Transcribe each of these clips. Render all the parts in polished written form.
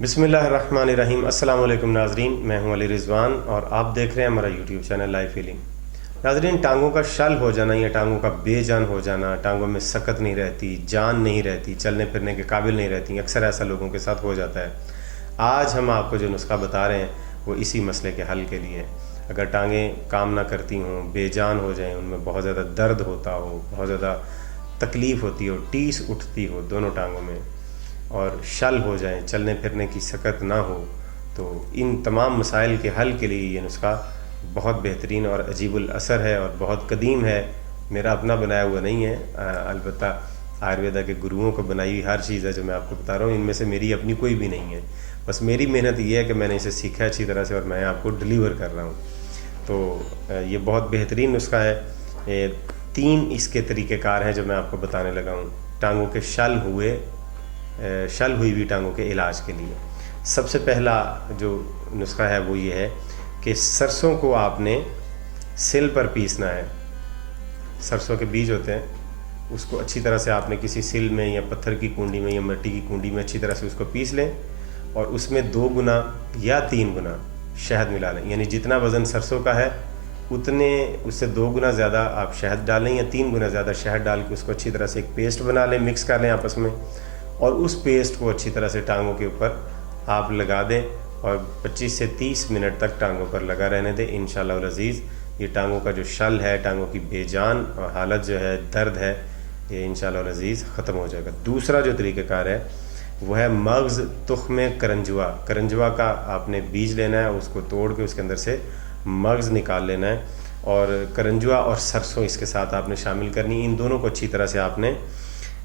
बिस्मिल्लाहिर्रहमानिर्रहीम। अस्सलाम वालेकुम नाजरीन, मैं हूं अली रिजवान और आप देख रहे हैं हमारा यूट्यूब चैनल लाइफ हीलिंग। नाजरीन, टांगों का शल हो जाना या टांगों का बेजान हो जाना, टांगों में सकत नहीं रहती, जान नहीं रहती, चलने फिरने के काबिल नहीं रहती, अक्सर ऐसा लोगों के साथ हो जाता है। आज हम आपको जो नुस्खा बता रहे हैं वो इसी मसले के हल के लिए। अगर टांगें काम ना करती हों, बेजान हो जाएं, उनमें बहुत ज़्यादा दर्द होता हो, बहुत ज़्यादा तकलीफ़ होती हो, टीस उठती हो दोनों टांगों में, और शल हो जाएं, चलने फिरने की सकत ना हो, तो इन तमाम मसाइल के हल के लिए ये नुस्खा बहुत बेहतरीन और अजीबुल असर है और बहुत कदीम है। मेरा अपना बनाया हुआ नहीं है, अलबत्ता आयुर्वेदा के गुरुओं को बनाई हुई हर चीज़ है जो मैं आपको बता रहा हूँ। इनमें से मेरी अपनी कोई भी नहीं है, बस मेरी मेहनत ये है कि मैंने इसे सीखा अच्छी तरह से और मैं आपको डिलीवर कर रहा हूँ। तो ये बहुत बेहतरीन नुस्खा है। ये 3 इसके तरीक़ेकार हैं जो मैं आपको बताने लगा हूँ टांगों के शल हुई हुई टांगों के इलाज के लिए। सबसे पहला जो नुस्खा है वो ये है कि सरसों को आपने सिल पर पीसना है। सरसों के बीज होते हैं, उसको अच्छी तरह से आपने किसी सिल में या पत्थर की कुंडी में या मिट्टी की कुंडी में अच्छी तरह से उसको पीस लें और उसमें 2 गुना या 3 गुना शहद मिला लें। यानी जितना वज़न सरसों का है उतने उससे 2 गुना ज़्यादा आप शहद डालें या 3 गुना ज़्यादा शहद डाल के उसको अच्छी तरह से एक पेस्ट बना लें, मिक्स कर लें आपस में, और उस पेस्ट को अच्छी तरह से टांगों के ऊपर आप लगा दें और 25 से 30 मिनट तक टांगों पर लगा रहने दें। इंशाअल्लाह अज़ीज़ ये टांगों का जो शल है, टांगों की बेजान और हालत जो है, दर्द है, ये इंशाअल्लाह अज़ीज़ ख़त्म हो जाएगा। दूसरा जो तरीक़ेकार है वो है मग़ज़ तुख़्म करंजुआ। करंजुआ का आपने बीज लेना है, उसको तोड़ के उसके अंदर से मग़ज़ निकाल लेना है और करंजुआ और सरसों इसके साथ आपने शामिल करनी। इन दोनों को अच्छी तरह से आपने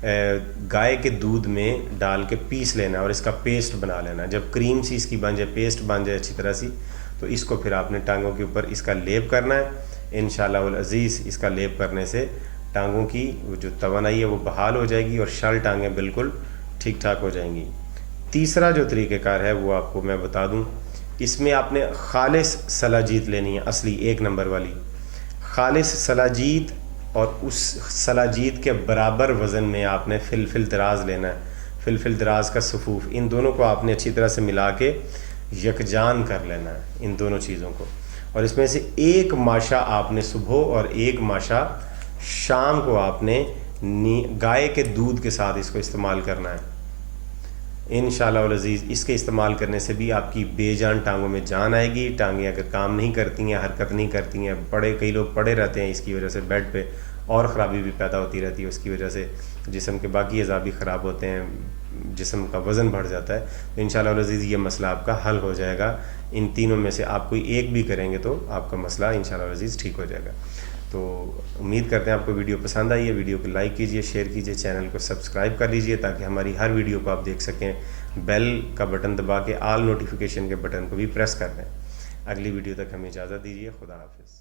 गाय के दूध में डाल के पीस लेना और इसका पेस्ट बना लेना। जब क्रीम सी इसकी बन जाए, पेस्ट बन जाए अच्छी तरह सी, तो इसको फिर आपने टांगों के ऊपर इसका लेप करना है। इंशाअल्लाह अज़ीज़ इसका लेप करने से टांगों की जो तवानाई है वो बहाल हो जाएगी और शल टांगें बिल्कुल ठीक ठाक हो जाएंगी। तीसरा जो तरीक़ेकार है वो आपको मैं बता दूं, इसमें आपने खालिस सलाजीत लेनी है, असली 1 नंबर वाली खालिस सलाजीत, और उस सलाजीत के बराबर वज़न में आपने फिलफिल दराज लेना है। फिलफिल दराज का सफ़ूफ़, इन दोनों को आपने अच्छी तरह से मिला के यकजान कर लेना है, इन दोनों चीज़ों को। और इसमें से 1 माशा आपने सुबह और 1 माशा शाम को आपने गाय के दूध के साथ इसको इस्तेमाल करना है। इंशाअल्लाह अज़ीज़ इसके इस्तेमाल करने से भी आपकी बेजान टांगों में जान आएगी। टांगें अगर काम नहीं करती हैं, हरकत नहीं करती हैं, कई लोग पड़े रहते हैं, इसकी वजह से बेड पे और ख़राबी भी पैदा होती रहती है, उसकी वजह से जिस्म के बाकी अज़ा भी ख़राब होते हैं, जिस्म का वज़न बढ़ जाता है। तो इंशाअल्लाह अज़ीज़ ये मसला आपका हल हो जाएगा। इन तीनों में से आप कोई एक भी करेंगे तो आपका मसला इंशाअल्लाह अज़ीज़ ठीक हो जाएगा। तो उम्मीद करते हैं आपको वीडियो पसंद आई है। वीडियो को लाइक कीजिए, शेयर कीजिए, चैनल को सब्सक्राइब कर लीजिए ताकि हमारी हर वीडियो को आप देख सकें। बेल का बटन दबा के आल नोटिफिकेशन के बटन को भी प्रेस कर दें। अगली वीडियो तक हमें इजाज़त दीजिए। खुदा हाफिज़।